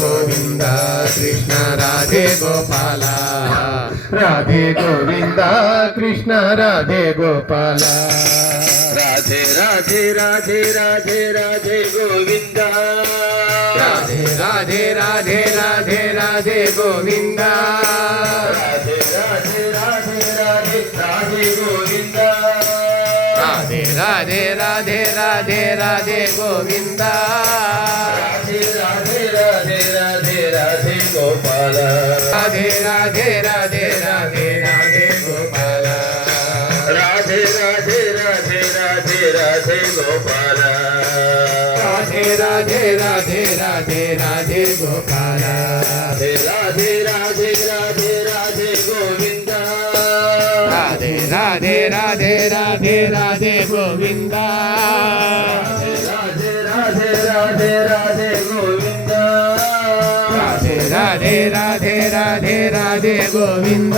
Govind Krishna Radhe Gopal Radhe Govind Krishna Radhe Gopal Radhe Radhe Radhe Radhe Radhe Govind Radhe Radhe Radhe Radhe Radhe Govind Radhe Radhe Radhe Radhe Radhe Govind Radhe Radhe Radhe Radhe Radhe Govind Radhe Radhe Radhe Radhe Radhe Gopal Radhe Radhe Radhe Radhe Radhe Gopal Radhe Radhe Radhe Radhe Radhe Gopal Radhe Radhe Radhe Radhe Radhe Gopal Radhe Radhe Radhe Radhe Radhe Govind Radhe Radhe Radhe Radhe Radhe Govind Radhe Radhe Radhe Radhe Govind Radhe Radhe Radhe Radhe Radhe Govind